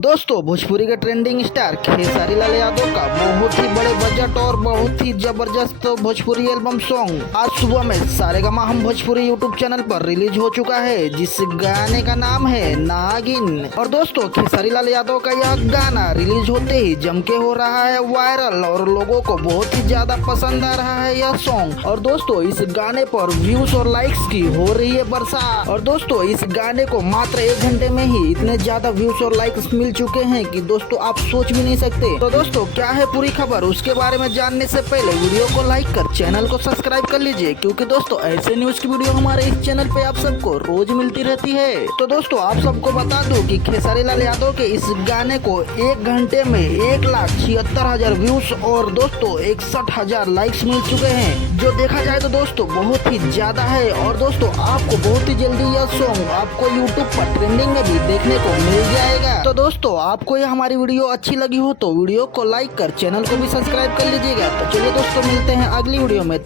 दोस्तों, भोजपुरी के trending star Khesari Lal Yadav का बहुत ही बड़े बजट और बहुत ही जबरदस्त भोजपुरी एल्बम सॉन्ग आज सुबह में सारेगामा हम भोजपुरी यूट्यूब चैनल पर रिलीज हो चुका है, जिस गाने का नाम है नागिन। और दोस्तों, खेसारी लाल यादव का यह गाना रिलीज होते ही जम के हो रहा है वायरल और लोगों को बहुत ही ज्यादा पसंद आ रहा है यह सॉन्ग। और दोस्तों, इस गाने पर व्यूज और लाइक्स की हो रही है बरसात। और दोस्तों, इस गाने को मात्र 1 घंटे में ही इतने ज्यादा व्यूज और लाइक्स मिल चुके हैं कि दोस्तों आप सोच भी नहीं सकते। तो दोस्तों, क्या है पूरी खबर, उसके बारे में जानने से पहले वीडियो को लाइक कर चैनल को सब्सक्राइब कर लीजिए, क्योंकि दोस्तों ऐसे न्यूज की वीडियो हमारे इस चैनल पे आप सबको रोज मिलती रहती है। तो दोस्तों, आप सबको बता दूं कि खेसारी लाल यादव के इस गाने को 1 घंटे में 1,76,000 व्यूज और दोस्तों 61,000 लाइक्स मिल चुके हैं, जो देखा जाए तो दोस्तों बहुत ही ज्यादा है। और दोस्तों, आपको बहुत ही जल्दी यह सॉन्ग आपको यूट्यूब पर ट्रेंडिंग में भी देखने को मिल जाएगा। तो दोस्तों, आपको ये हमारी वीडियो अच्छी लगी हो तो वीडियो को लाइक कर चैनल को भी सब्सक्राइब कर लीजिएगा। तो चलिए दोस्तों, मिलते हैं अगली वीडियो में।